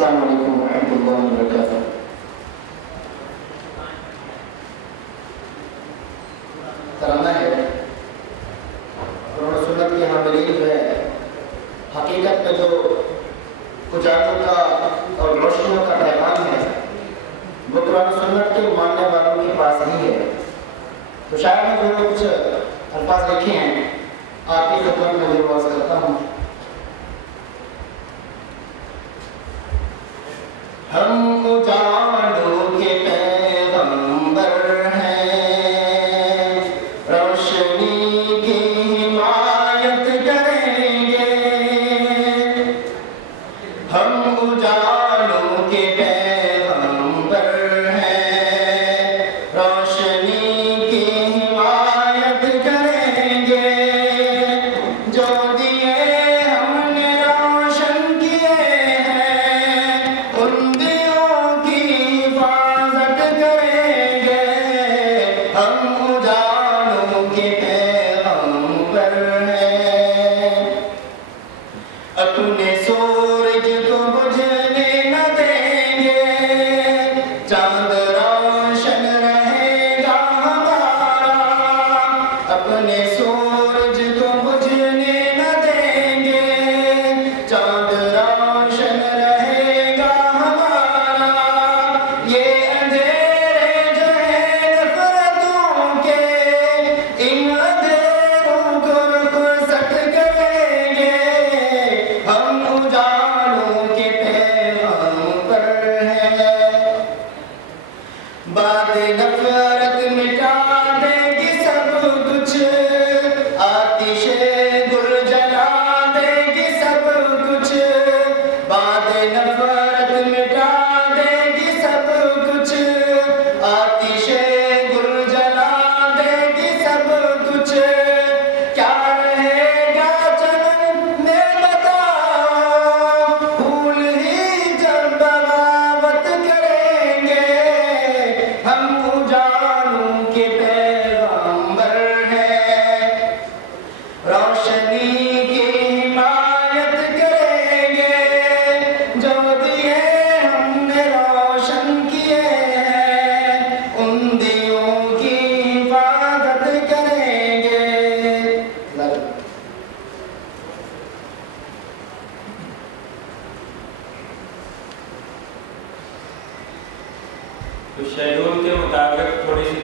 السلام علیکم ورحمۃ اللہ وبرکاتہ۔ ترانہ ہے قرآن و سنت کی حاملین جو ہے حقیقت میں جو اجالوں کا اور روشنیوں کا پیغام ہے وہ قرآن و سنت کے ماننے والوں کے پاس ہی ہے۔ تو شاید میں جو کچھ الفاظ لکھے ہیں آپ کی خدمت میں یہ واضح کرتا ہوں۔ ہم اجالوں کے پیغمبر ہیں، روشنی کی حمایت کریں گے۔ ہم اجالوں کے پیغمبر ہیں، روشنی کی حمایت کریں گے۔ جو دیے ہم نے روشن کیے ہیں ان دیوں کی حفاظت کریں گے۔ ہم اجالوں کے پیغمبر ہیں، اپنے سورج کو بجھنے نہ دیں گے۔ چاند روشن رہے گا ہمارا، اپنے سورج کو بجھنے نہ دیں گے۔ چاند روشن رہے گا ہمارا، یہ اندھیرے جو ہیں نفرتوں کے، ان اندھیروں کو رخصت کریں گے۔ ہم اجالوں کے پیغمبر ہیں، باد نفرت مٹا دے گی سب کچھ، آتش گل جلا دے گی سب کچھ۔ باد نفرت مٹا دے گی سب کچھ، آتش گل جلا دے گی سب کچھ۔ کیا رہے گا چمن میں بتاؤ، پھول ہی جب بغاوت کریں گے۔ ہم اجالوں کے پیغمبر ہیں، روشنی